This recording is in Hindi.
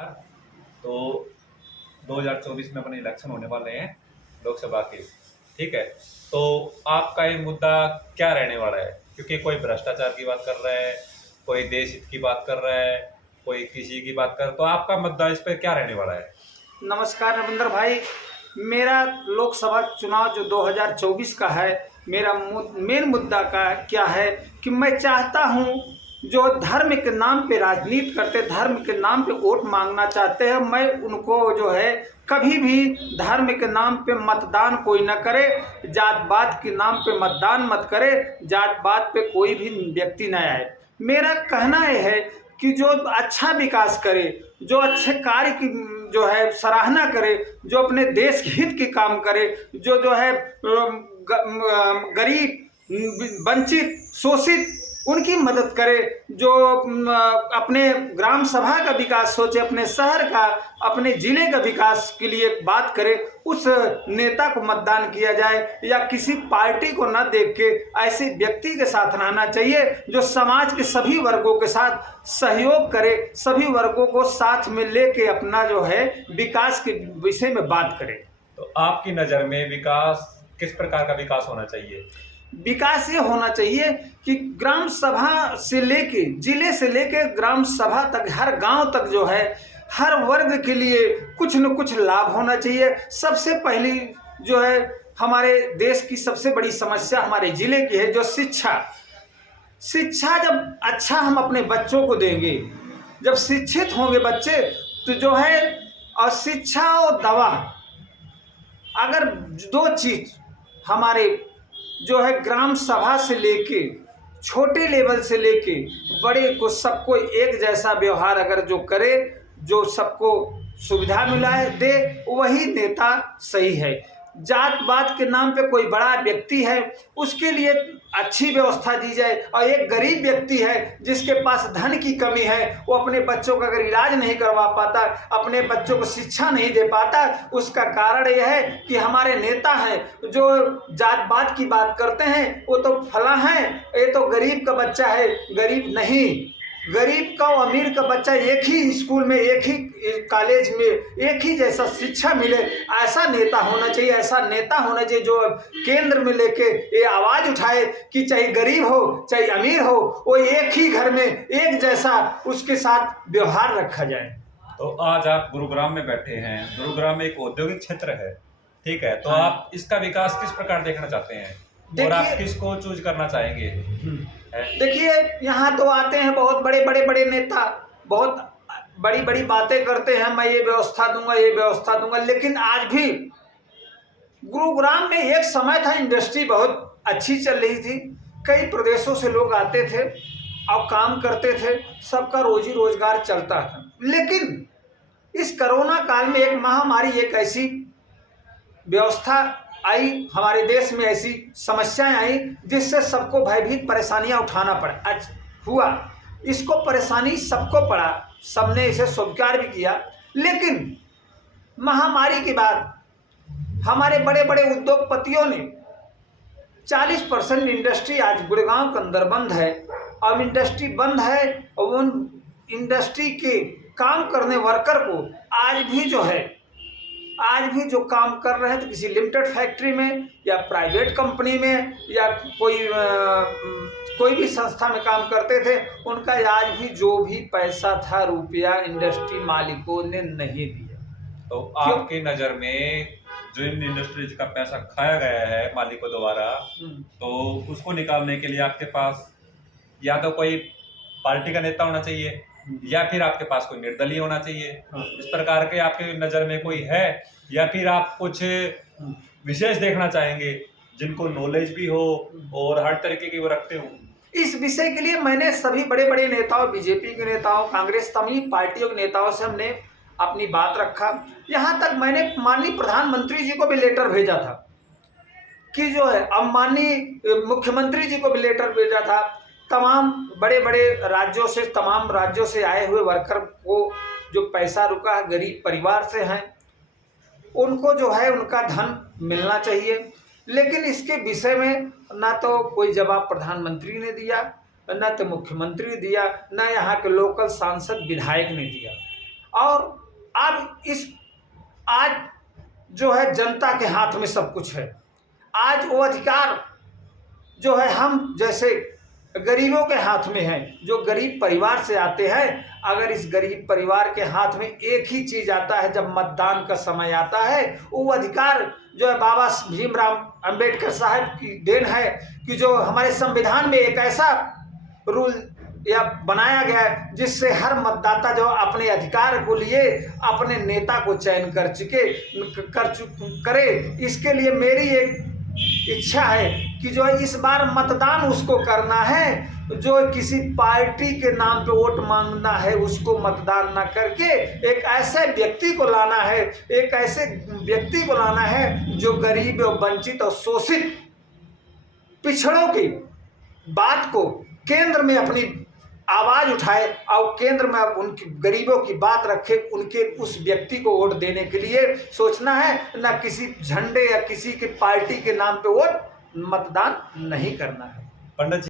तो 2024 में अपने इलेक्शन होने वाले हैं लोकसभा के। ठीक है, तो आपका ये मुद्दा क्या रहने वाला है? क्योंकि कोई भ्रष्टाचार की बात कर रहा है, कोई देश हित की बात कर रहा है, कोई किसी की बात कर, तो आपका मुद्दा इस पे क्या रहने वाला है? नमस्कार रविंद्र भाई। मेरा लोकसभा चुनाव जो 2024 का है, मेरा मेन मुद्दा का क्या है कि मैं चाहता हूं जो धर्म के नाम पे राजनीति करते, धर्म के नाम पे वोट मांगना चाहते हैं, मैं उनको जो है कभी भी धर्म के नाम पे मतदान कोई न करे, जात पात के नाम पे मतदान मत करे, जात पात पे कोई भी व्यक्ति न आए। मेरा कहना यह है कि जो अच्छा विकास करे, जो अच्छे कार्य की जो है सराहना करे, जो अपने देश हित की काम करे, जो है गरीब, वंचित, शोषित उनकी मदद करे, जो अपने ग्राम सभा का विकास सोचे, अपने शहर का, अपने जिले का विकास के लिए बात करे, उस नेता को मतदान किया जाए। या किसी पार्टी को न देख के ऐसे व्यक्ति के साथ रहना चाहिए जो समाज के सभी वर्गों के साथ सहयोग करे, सभी वर्गों को साथ में लेके अपना जो है विकास के विषय में बात करे। तो आपकी नज़र में विकास किस प्रकार का विकास होना चाहिए? विकास ये होना चाहिए कि ग्राम सभा से लेके, जिले से लेके ग्राम सभा तक, हर गांव तक जो है हर वर्ग के लिए कुछ न कुछ लाभ होना चाहिए। सबसे पहली जो है हमारे देश की सबसे बड़ी समस्या हमारे जिले की है, जो शिक्षा जब अच्छा हम अपने बच्चों को देंगे, जब शिक्षित होंगे बच्चे, तो जो है और शिक्षा और दवा, अगर दो चीज हमारे जो है ग्राम सभा से लेके, छोटे लेवल से लेके बड़े को सबको एक जैसा व्यवहार अगर जो करे, जो सबको सुविधा मिलाए दे, वही नेता सही है। जात पात के नाम पे कोई बड़ा व्यक्ति है, उसके लिए अच्छी व्यवस्था दी जाए। और एक गरीब व्यक्ति है जिसके पास धन की कमी है, वो अपने बच्चों का अगर इलाज नहीं करवा पाता, अपने बच्चों को शिक्षा नहीं दे पाता, उसका कारण यह है कि हमारे नेता हैं जो जात पात की बात करते हैं, वो तो फला है, ये तो गरीब का बच्चा है। गरीब नहीं, गरीब का और अमीर का बच्चा एक ही स्कूल में, एक ही कॉलेज में, एक ही जैसा शिक्षा मिले, ऐसा नेता होना चाहिए। ऐसा नेता होना चाहिए जो केंद्र में लेके ये आवाज उठाए कि चाहे गरीब हो चाहे अमीर हो, वो एक ही घर में एक जैसा उसके साथ व्यवहार रखा जाए। तो आज आप गुरुग्राम में बैठे हैं, गुरुग्राम में एक औद्योगिक क्षेत्र है, ठीक है, तो आप इसका विकास किस प्रकार देखना चाहते हैं और आप किसको चूज करना चाहेंगे? देखिए, यहाँ तो आते हैं बहुत बड़े नेता, बहुत बड़ी बड़ी बातें करते हैं, मैं ये व्यवस्था दूंगा, ये व्यवस्था दूंगा, लेकिन आज भी गुरुग्राम में एक समय था इंडस्ट्री बहुत अच्छी चल रही थी, कई प्रदेशों से लोग आते थे और काम करते थे, सबका रोजी रोजगार चलता था। लेकिन इस कोरोना काल में एक महामारी, एक ऐसी व्यवस्था आई हमारे देश में, ऐसी समस्याएं आई जिससे सबको भयभीत परेशानियां उठाना पड़ा हुआ। इसको परेशानी सबको पड़ा, सबने इसे स्वीकार भी किया। लेकिन महामारी के बाद हमारे बड़े बड़े उद्योगपतियों ने 40% इंडस्ट्री आज गुड़गांव के अंदर बंद है। अब इंडस्ट्री बंद है और उन इंडस्ट्री के काम करने वर्कर को आज भी जो काम कर रहे हैं, तो किसी लिमिटेड फैक्ट्री में या प्राइवेट कंपनी में या कोई भी संस्था में काम करते थे, उनका आज भी जो भी पैसा था रुपया इंडस्ट्री मालिकों ने नहीं दिया। तो आपकी नज़र में जो इन इंडस्ट्रीज का पैसा खाया गया है मालिकों द्वारा, तो उसको निकालने के लिए आपके पास या तो कोई पार्टी का नेता होना चाहिए या फिर आपके पास कोई निर्दलीय होना चाहिए। इस प्रकार के आपके नज़र में कोई है, या फिर आप कुछ विशेष देखना चाहेंगे जिनको नॉलेज भी हो और हर तरीके की वो रखते हो? इस विषय के लिए मैंने सभी बड़े बड़े नेताओं, बीजेपी के नेताओं, कांग्रेस, तमाम पार्टियों के नेताओं से हमने अपनी बात रखा। यहाँ तक मैंने माननीय प्रधानमंत्री जी को भी लेटर भेजा था कि जो है, अब माननीय मुख्यमंत्री जी को भी लेटर भेजा था, तमाम बड़े बड़े राज्यों से, तमाम राज्यों से आए हुए वर्कर को जो पैसा रुका है, गरीब परिवार से हैं, उनको जो है उनका धन मिलना चाहिए। लेकिन इसके विषय में ना तो कोई जवाब प्रधानमंत्री ने दिया, ना तो मुख्यमंत्री दिया, ना यहाँ के लोकल सांसद विधायक ने दिया। और अब आज जो है जनता के हाथ में सब कुछ है। आज वो अधिकार जो है हम जैसे गरीबों के हाथ में है, जो गरीब परिवार से आते हैं। अगर इस गरीब परिवार के हाथ में एक ही चीज आता है, जब मतदान का समय आता है, वो अधिकार जो है बाबा भीमराव अंबेडकर साहब की देन है कि जो हमारे संविधान में एक ऐसा रूल या बनाया गया है जिससे हर मतदाता जो अपने अधिकार को लिए अपने नेता को चयन करे। इसके लिए मेरी एक इच्छा है कि जो इस बार मतदान उसको करना है जो किसी पार्टी के नाम पे वोट मांगना है, उसको मतदान ना करके एक ऐसे व्यक्ति को लाना है, एक ऐसे व्यक्ति को लाना है जो गरीब और वंचित और शोषित पिछड़ों की बात को केंद्र में अपनी आवाज उठाए और केंद्र में उनकी गरीबों की बात रखे। उनके उस व्यक्ति को वोट देने के लिए सोचना है, ना किसी झंडे या किसी के पार्टी के नाम पे वोट मतदान नहीं करना है। पंडित